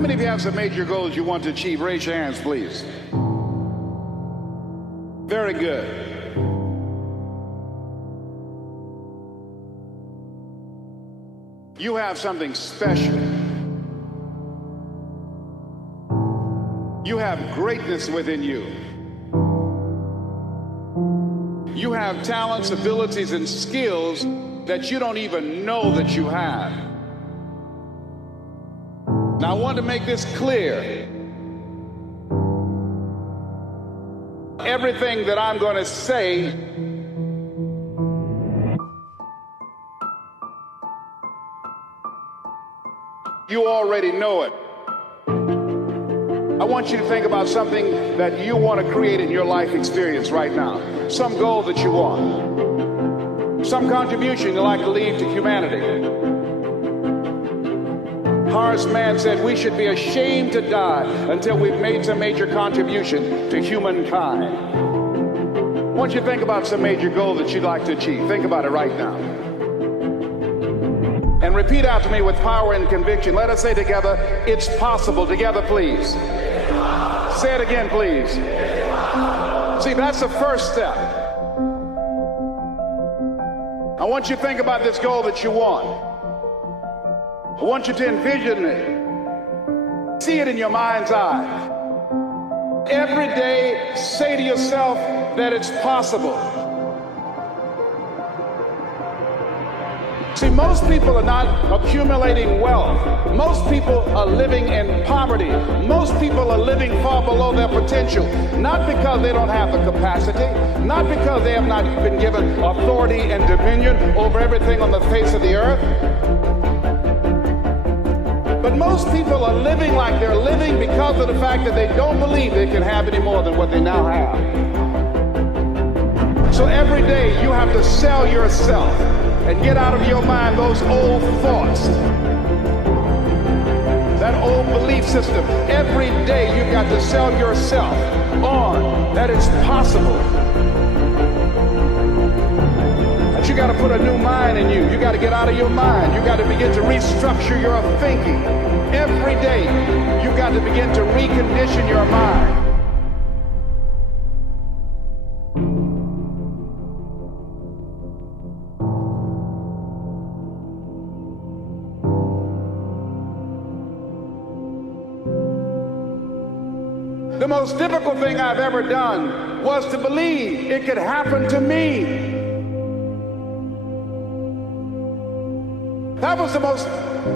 many of you have some major goals you want to achieve? Raise your hands, please. Very good. You have something special. You have greatness within you. You have talents, abilities, and skills that you don't even know that you have. Now, I want to make this clear. Everything that I'm going to say you already know it. I want you to think about something that you want to create in your life experience right now. Some goal that you want. Some contribution you'd like to leave to humanity. Horace Mann said we should be ashamed to die until we've made some major contribution to humankind. I want you to think about some major goal that you'd like to achieve. Think about it right now. And repeat after me with power and conviction. Let us say together, it's possible. Together, please. Say it again, please. See, that's the first step. I want you to think about this goal that you want. I want you to envision it. See it in your mind's eye. Every day, say to yourself that it's possible. See, most people are not accumulating wealth. Most people are living in poverty. Most people are living far below their potential. Not because they don't have the capacity, not because they have not been given authority and dominion over everything on the face of the earth. But most people are living like they're living because of the fact that they don't believe they can have any more than what they now have. So every day you have to sell yourself and get out of your mind those old thoughts, that old belief system. Every day you've got to sell yourself on that it's possible. But you got to put a new mind in you. You got to get out of your mind. You got to begin to restructure your thinking. Every day you got to begin to recondition your mind. The most difficult thing I've ever done was to believe it could happen to me. That was the most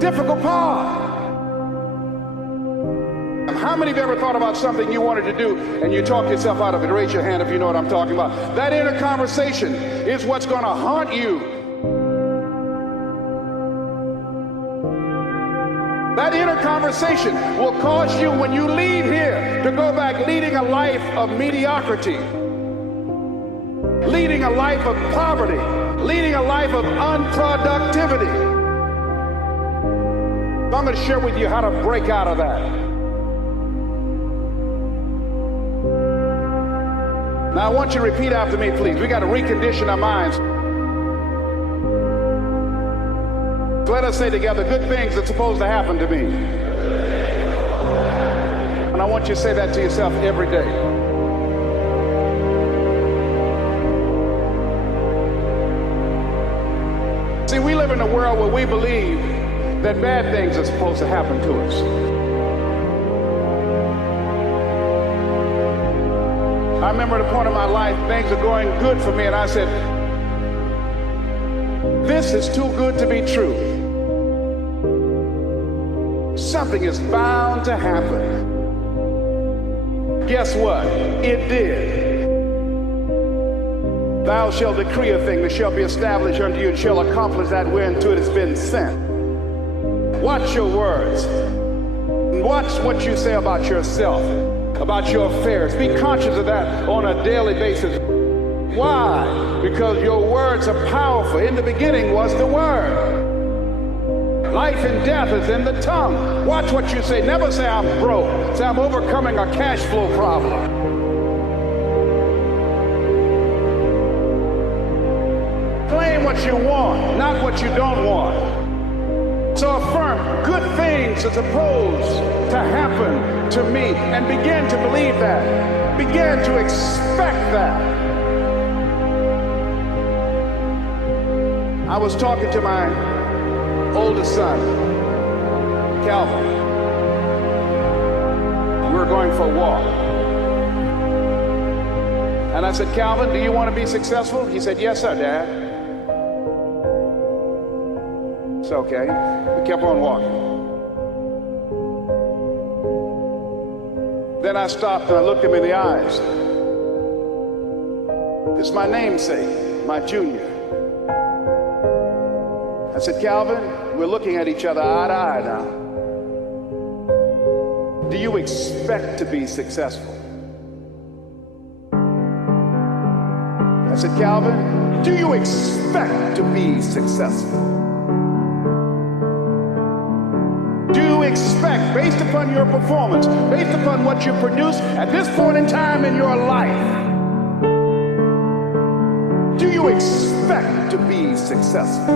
difficult part. How many of you ever thought about something you wanted to do and you talk yourself out of it? Raise your hand if you know what I'm talking about. That inner conversation is what's going to haunt you. That inner conversation will cause you, when you leave here, to go back leading a life of mediocrity, leading a life of poverty, leading a life of unproductivity. I'm going to share with you how to break out of that. Now, I want you to repeat after me, please. We got to recondition our minds. Let us say together, good things are supposed to happen to me. And I want you to say that to yourself every day. See, we live in a world where we believe that bad things are supposed to happen to us. I remember at a point in my life, things are going good for me, and I said, this is too good to be true. Something is bound to happen. Guess what? It did. Thou shalt decree a thing that shall be established unto you and shall accomplish that whereunto it has been sent. Watch your words. Watch what you say about yourself, about your affairs. Be conscious of that on a daily basis. Why? Because your words are powerful. In the beginning was the Word. Life and death is in the tongue. Watch what you say. Never say I'm broke. Say I'm overcoming a cash flow problem. Claim what you want, not what you don't want. So affirm good things are supposed to happen to me, and begin to believe that. Begin to expect that. I was talking to my oldest son, Calvin. We were going for a walk. And I said, Calvin, do you want to be successful? He said, yes, sir, Dad. It's okay. We kept on walking. Then I stopped and I looked him in the eyes. It's my namesake, my junior. I said, Calvin, we're looking at each other eye to eye now. Do you expect to be successful? I said, Calvin, do you expect to be successful? Do you expect, based upon your performance, based upon what you produce at this point in time in your life, do you expect to be successful?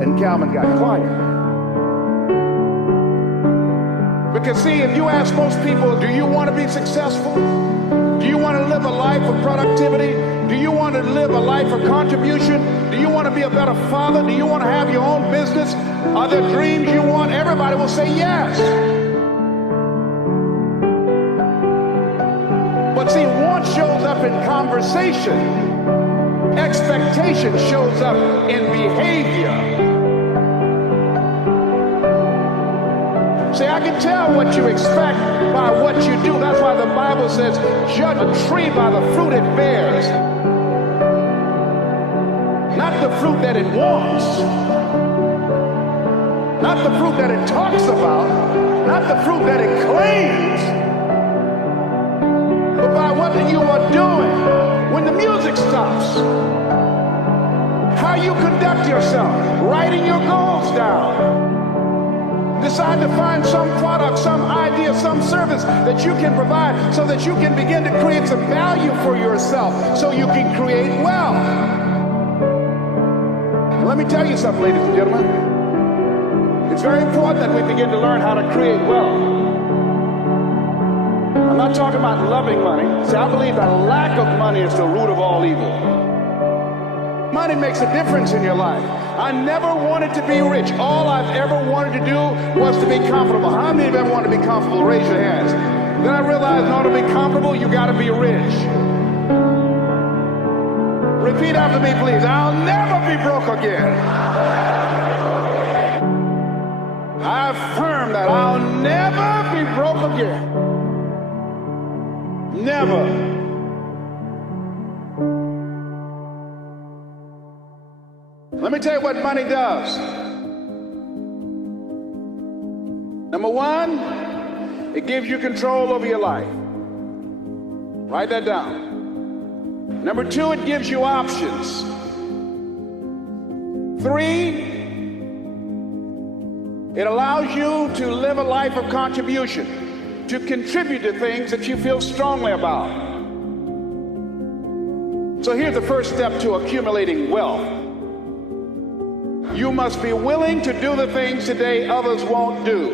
And Calvin got quiet. Because see, if you ask most people, do you want to be successful? Do you want to live a life of productivity? Do you want to live a life of contribution? Do you want to be a better father? Do you want to have your own business? Are there dreams you want? Everybody will say yes. But see, want shows up in conversation. Expectation shows up in behavior. See, I can tell what you expect by what you do. That's why the Bible says, judge a tree by the fruit it bears. Not the fruit that it wants. Not the fruit that it talks about. Not the fruit that it claims. But by what you are doing when the music stops. How you conduct yourself. Writing your goals down. Decide to find some product, some idea, some service that you can provide so that you can begin to create some value for yourself so you can create wealth. And let me tell you something, ladies and gentlemen. It's very important that we begin to learn how to create wealth. I'm not talking about loving money. See, I believe that lack of money is the root of all evil. Money makes a difference in your life. I never wanted to be rich. All I've ever wanted to do was to be comfortable. How many of you ever want to be comfortable? Raise your hands. Then I realized in order to be comfortable, you got to be rich. Repeat after me, please. I'll never be broke again. I affirm that I'll never be broke again. Never. Let me tell you what money does. Number one, it gives you control over your life. Write that down. Number two, it gives you options. 3, it allows you to live a life of contribution, to contribute to things that you feel strongly about. So here's the first step to accumulating wealth. You must be willing to do the things today others won't do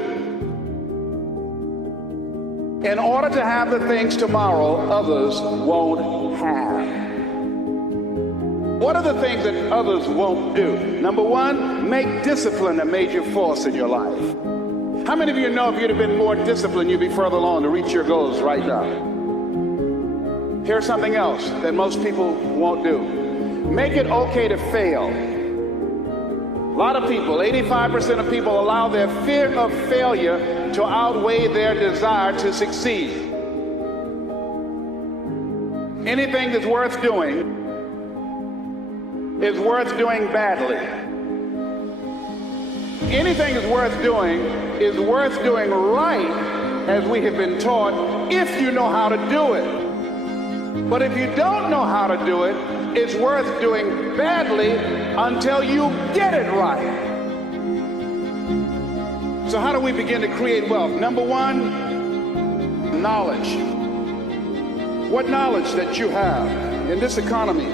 in order to have the things tomorrow others won't have. What are the things that others won't do? Number one, make discipline a major force in your life. How many of you know if you'd have been more disciplined, you'd be further along to reach your goals right now? Here's something else that most people won't do. Make it okay to fail. A lot of people, 85% of people, allow their fear of failure to outweigh their desire to succeed. Anything that's worth doing is worth doing badly. Anything that's worth doing is worth doing right, as we have been taught, if you know how to do it. But if you don't know how to do it, it's worth doing badly until you get it right. So how do we begin to create wealth? Number one, knowledge. What knowledge that you have in this economy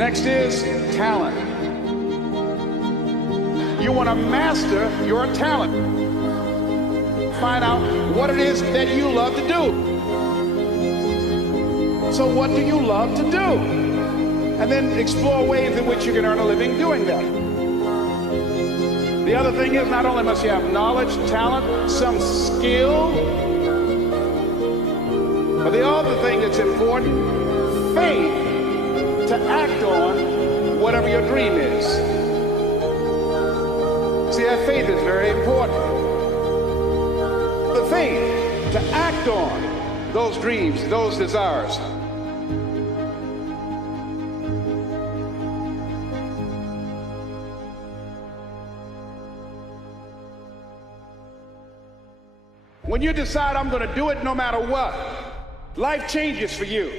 Next is talent. You want to master your talent. Find out what it is that you love to do. So what do you love to do? And then explore ways in which you can earn a living doing that. The other thing is, not only must you have knowledge, talent, some skill, but the other thing that's important, faith to act on whatever your dream is. See, that faith is very important. The faith to act on those dreams, those desires. When you decide I'm going to do it no matter what, life changes for you.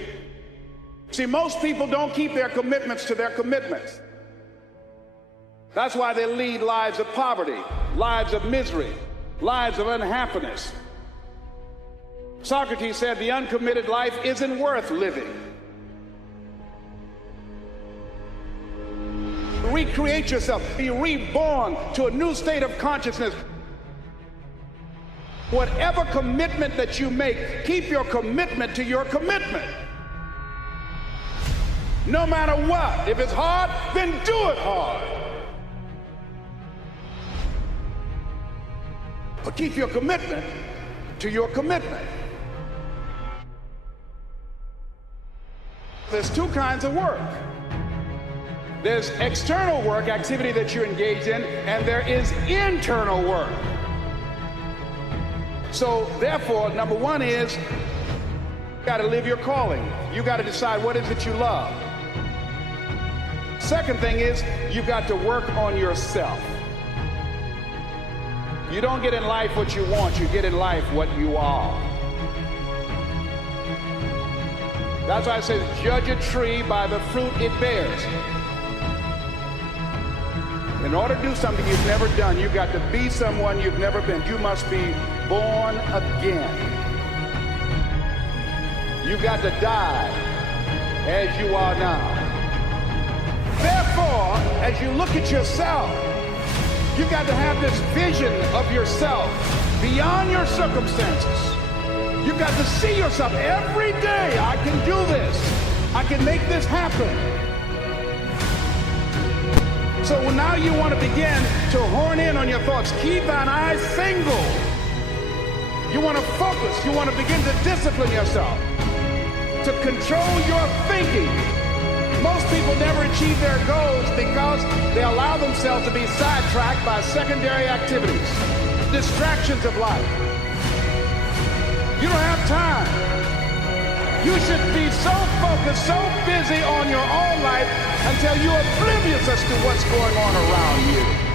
See, most people don't keep their commitments to their commitments. That's why they lead lives of poverty, lives of misery, lives of unhappiness. Socrates said the uncommitted life isn't worth living. Recreate yourself, be reborn to a new state of consciousness. Whatever commitment that you make, keep your commitment to your commitment. No matter what. If it's hard, then do it hard. But keep your commitment to your commitment. There's two kinds of work. There's external work, activity that you're engaged in, and there is internal work. So therefore, number one is, you got to live your calling. You got to decide what is it you love. Second thing is, you've got to work on yourself. You don't get in life what you want, you get in life what you are. That's why I say, judge a tree by the fruit it bears. In order to do something you've never done, you've got to be someone you've never been. You must be born again. You've got to die as you are now. Therefore, as you look at yourself, you've got to have this vision of yourself beyond your circumstances. You've got to see yourself every day. I can do this. I can make this happen. So now you want to begin to horn in on your thoughts. Keep an eye single. You want to focus. You want to begin to discipline yourself, to control your thinking. Most people never achieve their goals because they allow themselves to be sidetracked by secondary activities, distractions of life. You don't have time. You should be so focused, so busy on your own life until you're oblivious as to what's going on around you.